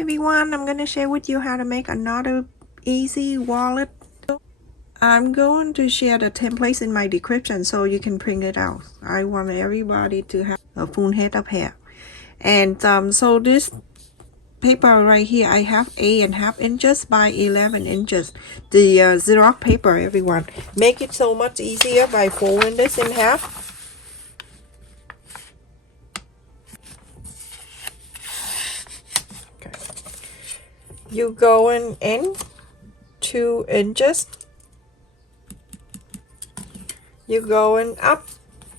everyone, I'm gonna share with you how to make another easy wallet. I'm going to share the templates in my description so you can print it out. I want everybody to have a full head of hair. And so this paper right here, I have 8.5 inches by 11 inches. The Xerox paper, everyone. Make it so much easier by folding this in half. Okay. You going in 2 inches. You're going up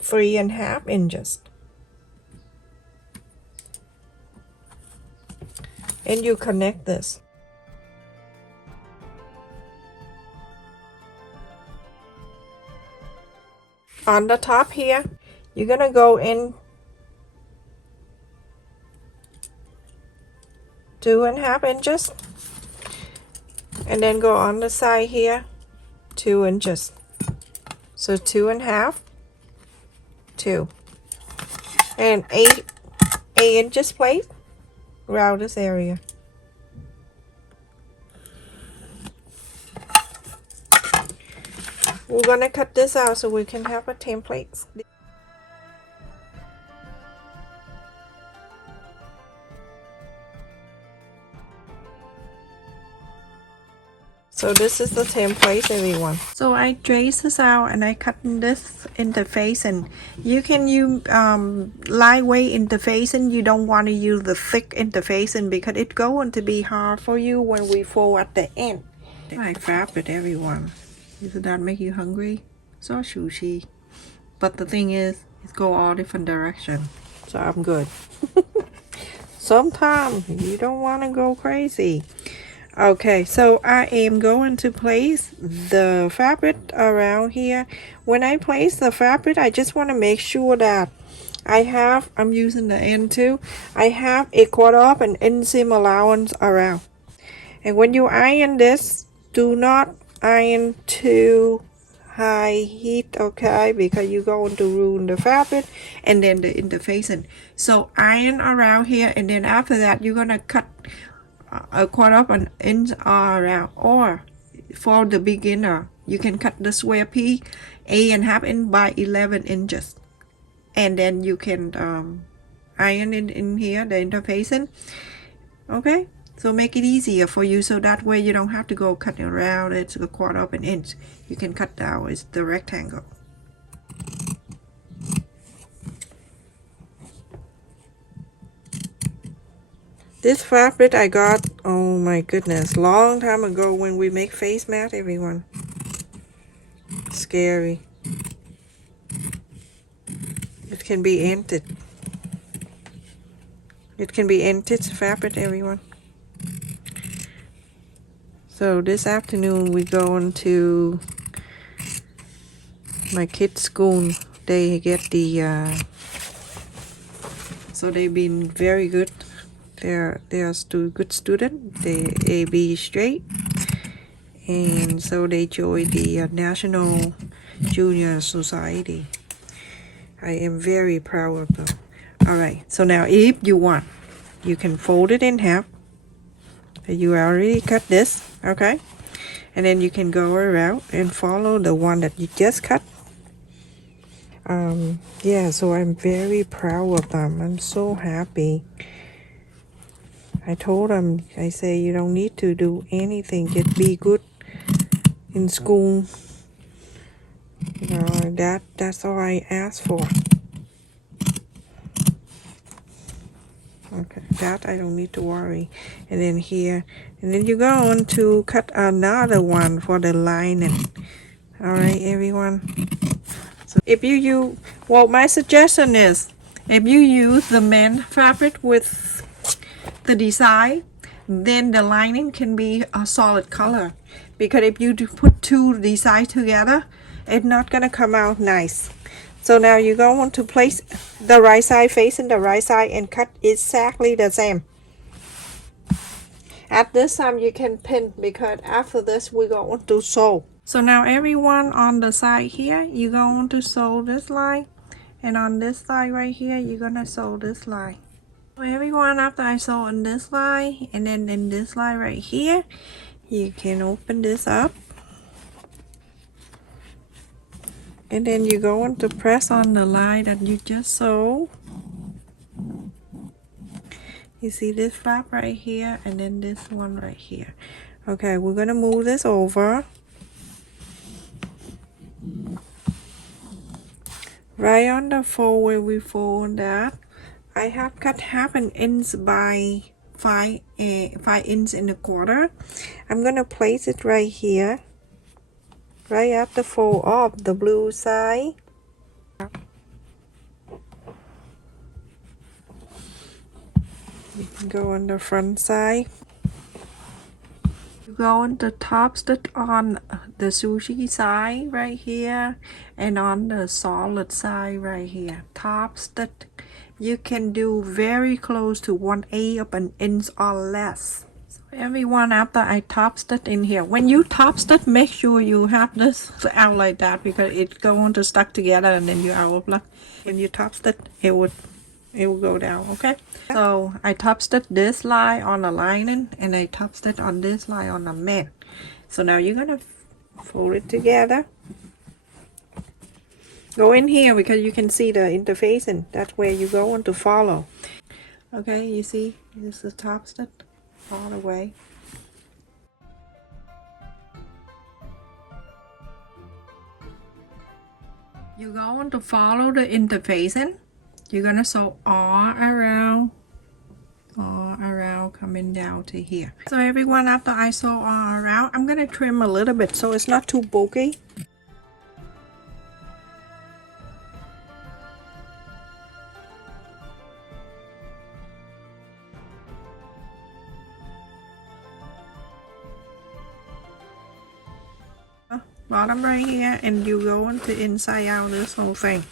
3.5 inches. And you connect this. On the top here, you're gonna go in 2.5 inches. And then go on the side here, 2 inches. So 2.5, 2. And 8 inches plate around this area. We're gonna cut this out so we can have a template. So this is the template, everyone. So I trace this out and I cut this interface, and you can use lightweight interface, and you don't want to use the thick interface because it's going to be hard for you when we fold at the end. I fab it, everyone. Does that make you hungry? So sushi. But the thing is, it go all different direction. So I'm good. Sometimes you don't want to go crazy. Okay, so I am going to place the fabric around here. When I place the fabric, I just want to make sure that I'm using the end too. I have a 1/4 an inseam allowance around. And when you iron this, do not iron too high heat, okay, because you're going to ruin the fabric and then the interfacing. So iron around here, and then after that you're gonna cut a 1/4 an inch around. Or for the beginner, you can cut the square piece 8.5 inch by 11 inches, and then you can iron it in here, the interfacing. Okay, so make it easier for you, so that way you don't have to go cutting around. It's a 1/4 an inch. You can cut down, it's the rectangle. This fabric I got, oh my goodness, long time ago when we make face mat, everyone. Scary. It can be ended. It can be ended fabric, everyone. So this afternoon we going to my kids' school. They get the so they've been very good. They're good student. They A/B straight, and so they joined the National Junior Society. I am very proud of them. All right, so now if you want, you can fold it in half. You already cut this, okay, and then you can go around and follow the one that you just cut. Yeah, so I'm very proud of them. I'm so happy. I told them, I say, you don't need to do anything, just be good in school. You know, that's all I asked for. Okay, that I don't need to worry. And then here, and then you're going to cut another one for the lining. All right, everyone. So if you use, well, my suggestion is, if you use the men's fabric with the design, then the lining can be a solid color, because if you put two designs together, it's not gonna come out nice. So now you're going to place the right side facing the right side and cut exactly the same. At this time you can pin, because after this we're going to sew. So now everyone, on the side here, you're going to sew this line, and on this side right here you're gonna sew this line. So everyone, after I sew in this line and then in this line right here, you can open this up. And then you're going to press on the line that you just sewed. You see this flap right here and then this one right here. Okay, we're gonna move this over. Right on the fold where we fold that, I have cut 1/2 inch by 5 inch and a quarter. I'm gonna place it right here, right at the fold of the blue side. You can go on the front side. You go on the top stitch on the sushi side right here, and on the solid side right here. Top stitch. You can do very close to 1/8 of an inch or less. So everyone, after I top stitch in here, when you top stitch, make sure you have this out like that because it's going to stuck together and then you out of luck. When you top stitch, it will go down. Okay, so I top stitch this line on the lining and I top stitch on this line on the mat. So now you're gonna fold it together. Go in here because you can see the interfacing. That's where you go on to follow. Okay, you see this is the top stitch all the way. You're going to follow the interfacing. You're gonna sew all around coming down to here. So everyone, after I sew all around, I'm gonna trim a little bit so it's not too bulky. Bottom right here, and you go into inside out this whole thing.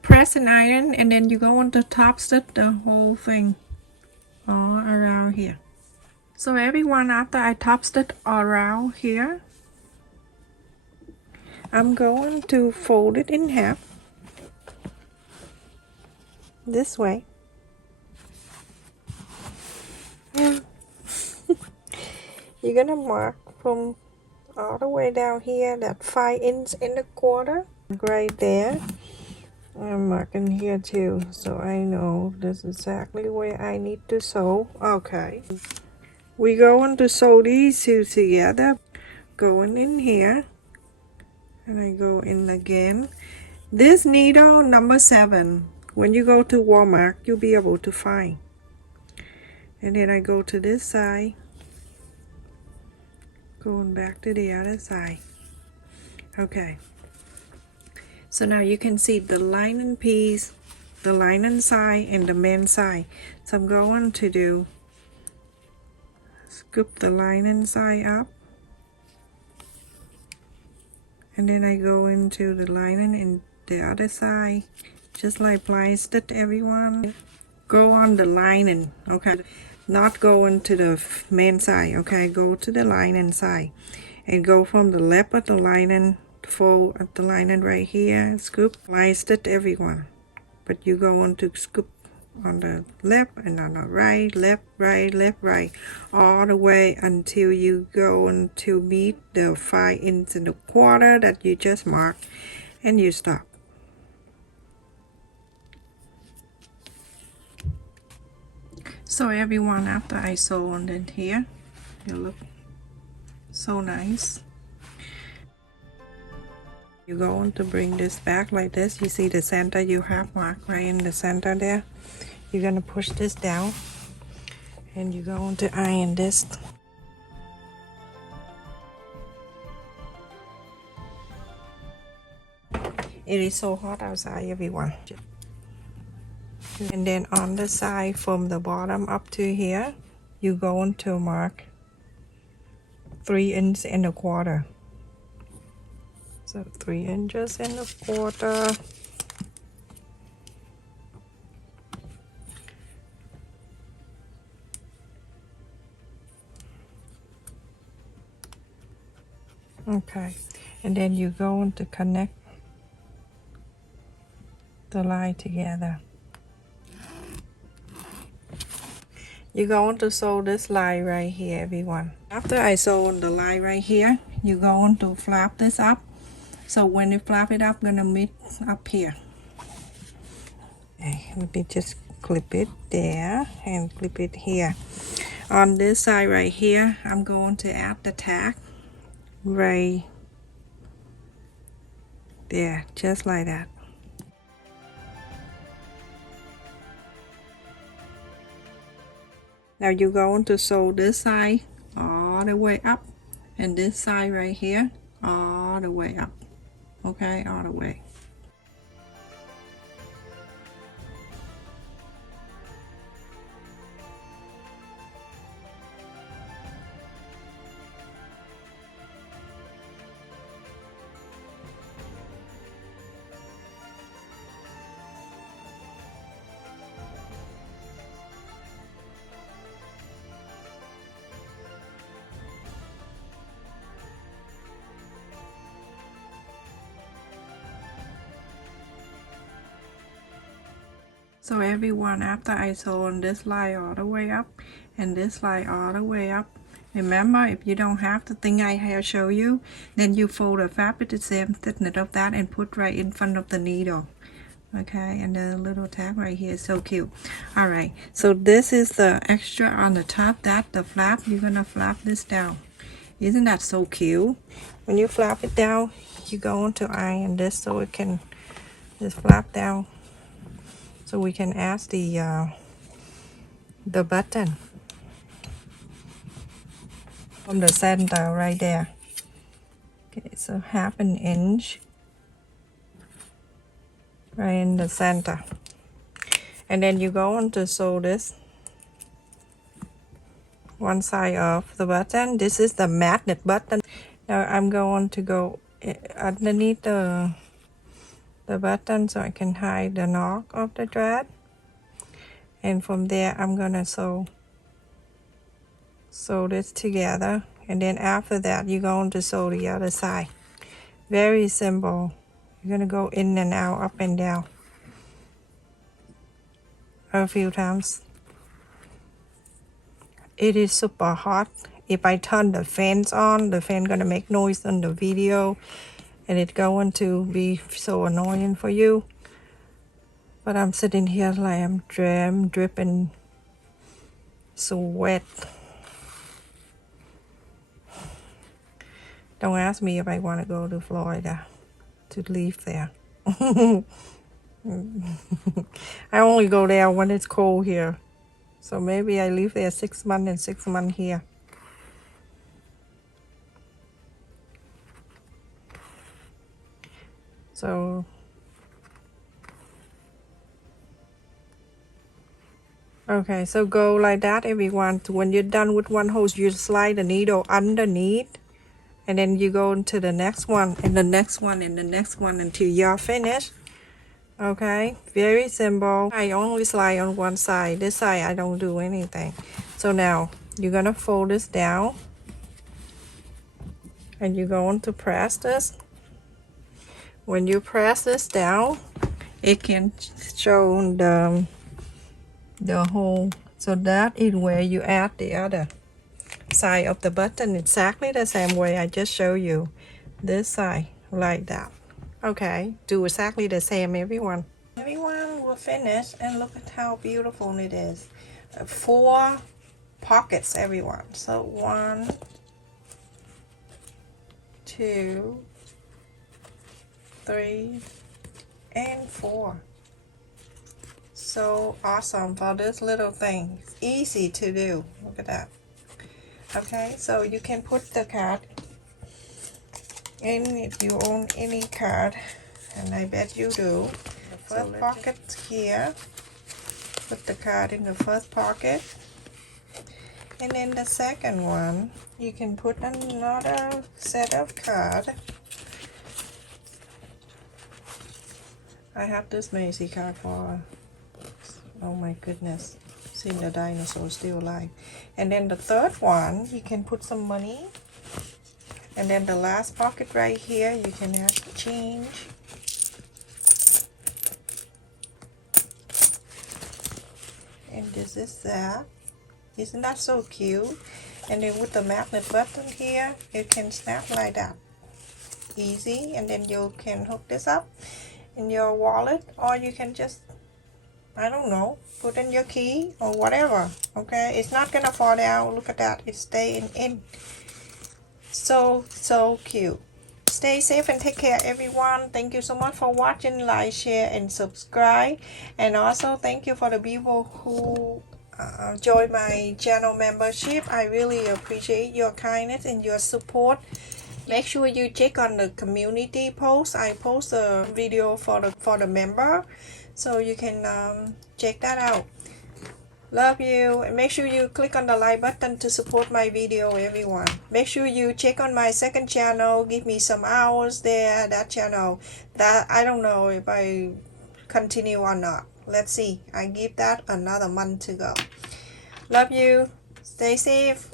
Press and iron, and then you go on the top stitch the whole thing all around here. So everyone, after I top stitch around here, I'm going to fold it in half this way. You're gonna mark from all the way down here that 5 inch and a quarter right there. I'm marking here too, so I know this is exactly where I need to sew. Okay, we're going to sew these two together. Going in here, and I go in again. This needle number 7, when you go to Walmart, you'll be able to find. And then I go to this side, going back to the other side. Okay, so now you can see the lining piece, the lining side, and the main side. So I'm going to do scoop the lining side up, and then I go into the lining in the other side, just like Pliers stitch. Everyone, go on the lining, okay, not go into the main side. Okay, go to the lining side and go from the left of the lining, fold at the lining right here, scoop, Pliers stitch everyone, but you go on to scoop on the left and on the right, left, right, left, right, all the way until you go to meet the 5 inch and a quarter that you just marked, and you stop. So everyone, after I sew on it here, you look so nice. You're going to bring this back like this. You see the center you have marked right in the center there. You're going to push this down, and you're going to iron this. It is so hot outside, everyone. And then on the side from the bottom up to here, you're going to mark 3 inches and a quarter. So 3 inches and a quarter. Okay, and then you're going to connect the line together. You're going to sew this line right here, everyone. After I sew on the line right here, you're going to flap this up. So when you flap it up, gonna meet up here. Okay, let me just clip it there and clip it here. On this side right here, I'm going to add the tag right there, just like that. Now you're going to sew this side all the way up and this side right here all the way up. Okay, all the way. So everyone, after I sew on this line all the way up and this line all the way up, remember, if you don't have the thing I have show you, then you fold the fabric the same thickness of that and put right in front of the needle. Okay, and the little tag right here is so cute. All right, so this is the extra on the top, that the flap. You're gonna flap this down. Isn't that so cute? When you flap it down, you're going to iron this so it can just flap down, so we can add the button from the center right there. Okay, so 1/2 inch right in the center, and then you're going to sew this one side of the button. This is the magnet button. Now I'm going to go underneath the button so I can hide the knock of the thread, and from there I'm gonna sew this together, and then after that you're going to sew the other side. Very simple. You're gonna go in and out, up and down a few times. It is super hot. If I turn the fans on, the fan gonna make noise on the video and it's going to be so annoying for you. But I'm sitting here like I'm dripping sweat. Don't ask me if I want to go to Florida to live there. I only go there when it's cold here. So maybe I live there 6 months and 6 months here. So okay, so go like that, everyone. When you're done with one hose, you slide the needle underneath, and then you go into the next one, and the next one, and the next one until you're finished. Okay, very simple. I only slide on one side. This side I don't do anything. So now you're gonna fold this down, and you're going to press this. When you press this down, it can show the hole. So that is where you add the other side of the button, exactly the same way I just showed you. This side like that. Okay, do exactly the same, everyone. Everyone will finish, and look at how beautiful it is. 4 pockets, everyone. So 1, 2, 3, and 4. So awesome for this little thing. It's easy to do. Look at that. Okay, so you can put the card in if you own any card, and I bet you do. The first pocket here, put the card in the first pocket, and then the second one you can put another set of card. I have this Macy card for, oh my goodness, seeing the dinosaur still alive. And then the third one, you can put some money, And then the last pocket right here, you can add change. And this is that. Isn't that so cute? And then with the magnet button here, it can snap like that. Easy. And then you can hook this up in your wallet, or you can just, I don't know, put in your key or whatever. Okay, it's not gonna fall down. Look at that, it's staying in. So cute. Stay safe and take care, everyone. Thank you so much for watching. Like, share, and subscribe. And also thank you for the people who join my channel membership. I really appreciate your kindness and your support. Make sure you check on the community post. I post a video for the member, so you can check that out. Love you, and make sure you click on the like button to support my video, everyone. Make sure you check on my second channel. Give me some hours there. That channel, that I don't know if I continue or not. Let's see. I give that another month to go. Love you. Stay safe.